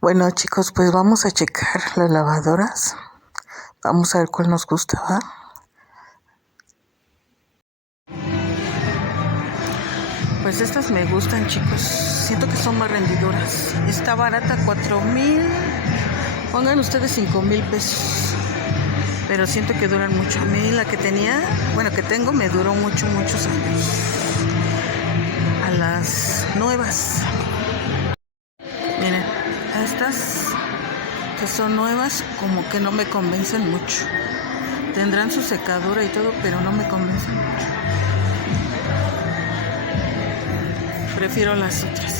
Bueno, chicos, pues vamos a checar las lavadoras. Vamos a ver cuál nos gusta, ¿va? Pues estas me gustan, chicos. Siento que son más rendidoras. Está barata, 4,000. Pongan ustedes 5,000 pesos. Pero siento que duran mucho. A mí la que tenía, que tengo, me duró muchos años. A las nuevas. Miren, a estas que son nuevas, como que no me convencen mucho. Tendrán su secadora y todo, pero no me convencen mucho. Prefiero las otras.